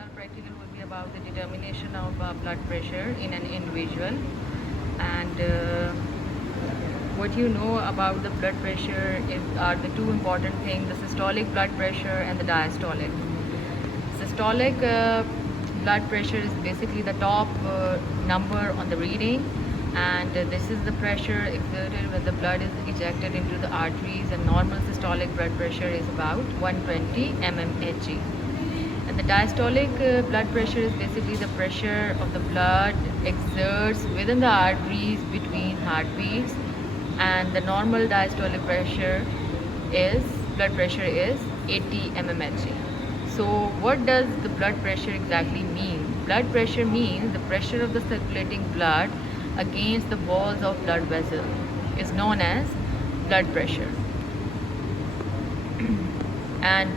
our practical will be about the determination of blood pressure in an individual, and what you know about the blood pressure are the two important things: the systolic blood pressure and the diastolic. Systolic blood pressure is basically the top number on the reading, and this is the pressure exerted when the blood is ejected into the arteries, and normal systolic blood pressure is about 120 mmHg. And the diastolic blood pressure is basically the pressure of the blood exerts within the arteries between heartbeats, and the normal diastolic blood pressure is 80 mmHg. So what does the blood pressure exactly mean? Blood pressure means the pressure of the circulating blood against the walls of blood vessel is known as blood pressure. And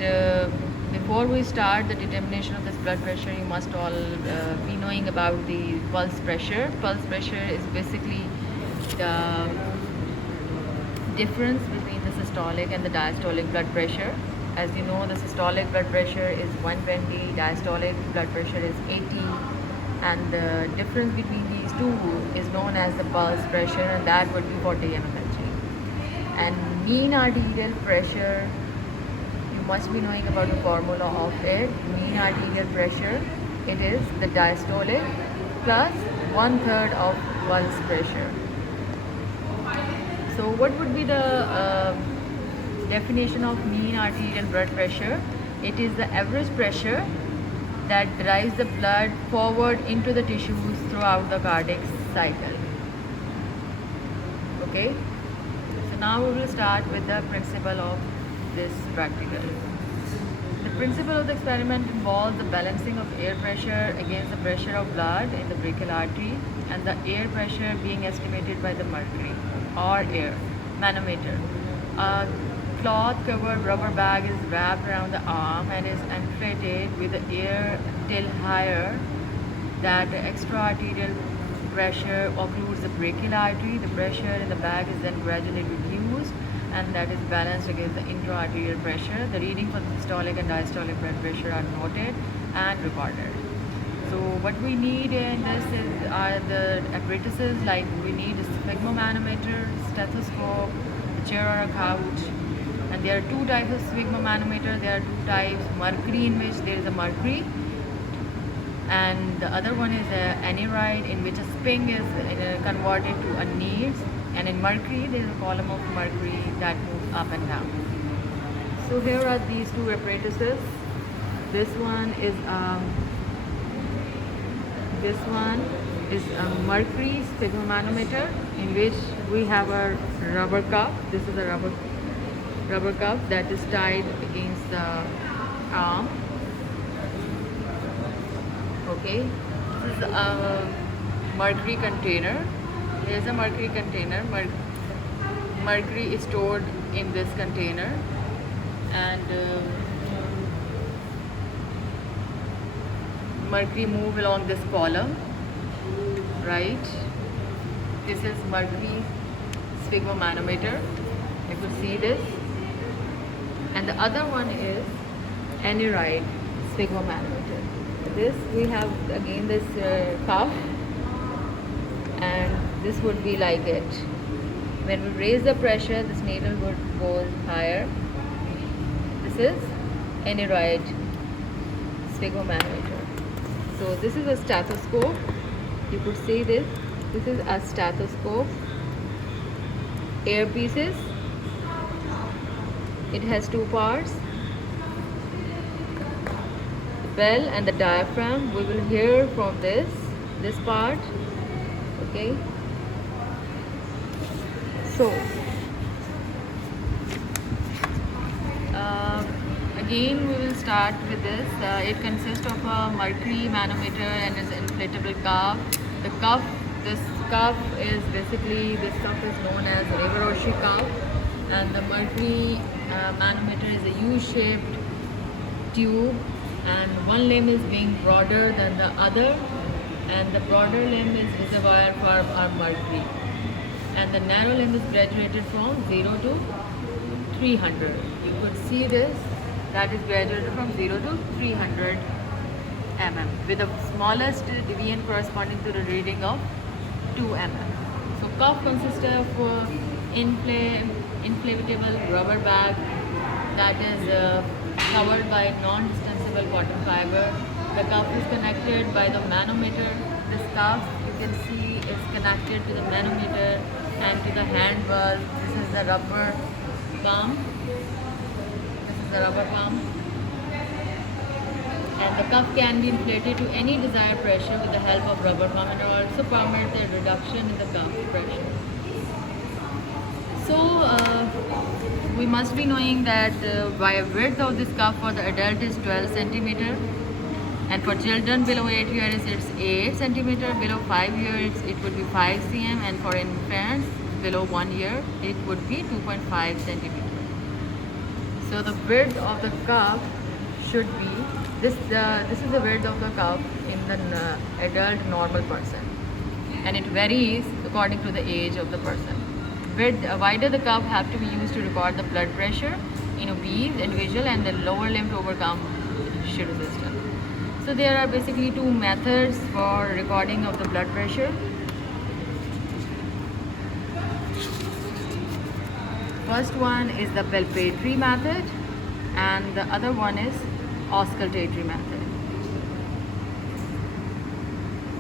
before we start the determination of this blood pressure, you must all be knowing about the pulse pressure. Pulse pressure is basically the difference between the systolic and the diastolic blood pressure. As you know, the systolic blood pressure is 120, diastolic blood pressure is 80, and the difference between these two is known as the pulse pressure, and that would be 40 mmHg. And mean arterial pressure, you must be knowing about the formula of it. Mean arterial pressure, it is the diastolic plus 1/3 of pulse pressure. So what would be the definition of mean arterial blood pressure? It is the average pressure that drives the blood forward into the tissues throughout the cardiac cycle. Okay, so now we will start with the principle of this practical. The principle of the experiment involves the balancing of air pressure against the pressure of blood in the brachial artery, and the air pressure being estimated by the mercury or air manometer. A cloth covered rubber bag is wrapped around the arm and is inflated with the air till higher that the extra-arterial pressure occludes the brachial artery. The pressure in the bag is then gradually reduced, and that is balanced against the intra-arterial pressure. The reading for the systolic and diastolic blood pressure are noted and recorded. So what we need in this are the apparatuses, like we need a Stigma manometer, stethoscope, a chair or a couch. And there are two types of Stigma manometer. There are two types: mercury, in which there is a mercury, and the other one is a aneroid, in which a spring is converted to a needle, and in mercury there is a column of mercury that moves up and down. So here are these two apparatuses. This one is a mercury Stigma manometer, in which we have a rubber cup. This is a rubber cup that is tied against the arm. Okay, this is a mercury container. Here's a mercury container. Mercury is stored in this container, and mercury move along this column, right? This is mercury Stigma manometer. You could see this. And the other one is aneroid Stigma manometer. This we have again this cuff, and this would be like it. When we raise the pressure, this needle would go higher. This is aneroid Stigma manometer. So this is a stethoscope. You could see this. This is a stethoscope. Earpieces. It has two parts: the bell and the diaphragm. We will hear from this part. Okay. So again we will start with this. It consists of a mercury manometer and is inflatable cuff. This cuff is basically, this cuff is known as Reveroshi cuff, and the mercury manometer is a U-shaped tube, and one limb is being broader than the other, and the broader limb is reservoir for our mercury, and the narrow limb is graduated from 0 to 300. You could see this, that is graduated from 0 to 300. mm with the smallest deviation corresponding to the reading of 2 mm. So cuff consists of inflatable rubber bag that is covered by non-distensible cotton fiber. The cuff is connected by the manometer. This cuff, you can see, is connected to the manometer and to the hand valve. This is the rubber pump. This is the rubber pump. And the cuff can be inflated to any desired pressure with the help of rubber pump and also permit the reduction in the cuff pressure. So we must be knowing that by width of this cuff for the adult is 12 centimeter, and for children below 8 years it's 8 centimeter, below 5 years it would be 5 cm, and for infants below 1 year it would be 2.5 centimeter. So the width of the cuff should be this. This is the width of the cuff in the adult normal person, and it varies according to the age of the person. Wider the cuff have to be used to record the blood pressure in obese individual, and the lower limb to overcome shoe resistance. So there are basically two methods for recording of the blood pressure. First one is the Pelpetry method, and the other one is auscultatory method.